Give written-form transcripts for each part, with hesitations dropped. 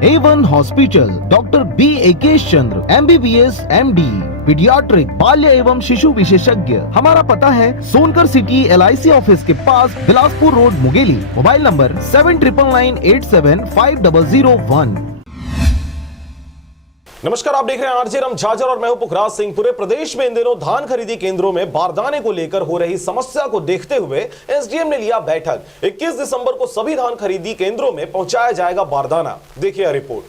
A1 hospital, doctor B एकेश चंद्र, MBBS MD, paediatric, बाल्य एवं शिशु विशेषज्ञ। हमारा पता है सोनकर सिटी LIC ऑफिस के पास, Bilaspur road, Mungeli. Mobile number 7999875001। नमस्कार, आप देख रहे हैं आरजे रमझाजर और मैं हूं पुखराज सिंह। पूरे प्रदेश में इन दिनों धान खरीदी केंद्रों में बारदाने को लेकर हो रही समस्या को देखते हुए एसडीएम ने लिया बैठक। 21 दिसंबर को सभी धान खरीदी केंद्रों में पहुंचाया जाएगा बारदाना। देखिए रिपोर्ट।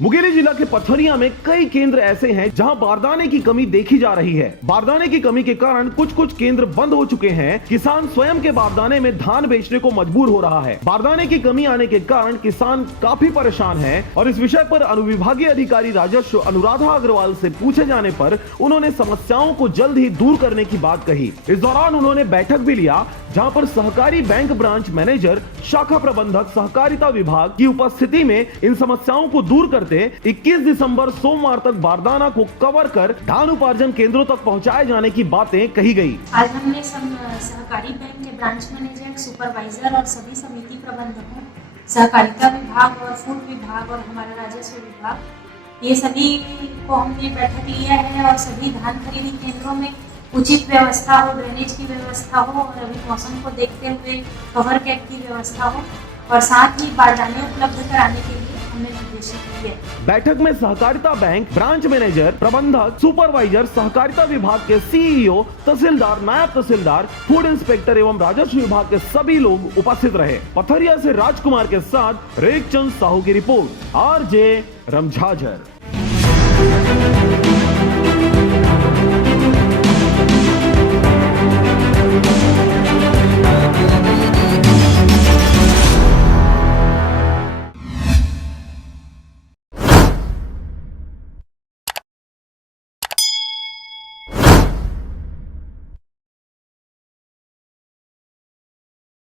मुंगेली जिला के पथरिया में कई केंद्र ऐसे हैं जहां बारदाने की कमी देखी जा रही है। बारदाने की कमी के कारण कुछ केंद्र बंद हो चुके हैं। किसान स्वयं के बारदाने में धान बेचने को मजबूर हो रहा है। बारदाने की कमी आने के कारण किसान काफी परेशान है और इस विषय पर अनुविभागीय अधिकारी राजस्व अनुराधा अग्रवाल से पूछे जाने पर उन्होंने समस्याओं को जल्द ही दूर करने की बात कही। इस दौरान उन्होंने बैठक भी लिया जहाँ पर सहकारी बैंक ब्रांच मैनेजर, शाखा प्रबंधक, सहकारिता विभाग की उपस्थिति में इन समस्याओं को दूर करते 21 दिसंबर सोमवार तक बारदाना को कवर कर धान उपार्जन केंद्रों तक पहुंचाए जाने की बातें कही गई। आज हमने सहकारी बैंक के ब्रांच मैनेजर, सुपरवाइजर और सभी समिति प्रबंधकों, सहकारिता विभाग और फूड विभाग और हमारा राजस्व विभाग, ये सभी को हमने बैठक लिया है और सभी धान खरीदी केंद्रों में उचित व्यवस्था हो, ड्रेनेज की व्यवस्था हो और अभी मौसम को देखते हुए कवर कैप की व्यवस्था हो और साथ ही बारदाने उपलब्ध कराने के लिए हमने निर्देशित किए। बैठक में सहकारिता बैंक ब्रांच मैनेजर, प्रबंधक, सुपरवाइजर, सहकारिता विभाग के CEO, तहसीलदार, नायब तहसीलदार, फूड इंस्पेक्टर एवं राजस्व विभाग के सभी लोग उपस्थित रहे। पथरिया से राजकुमार के साथ रेखचंद साहू की रिपोर्ट, आरजे रमझाजर।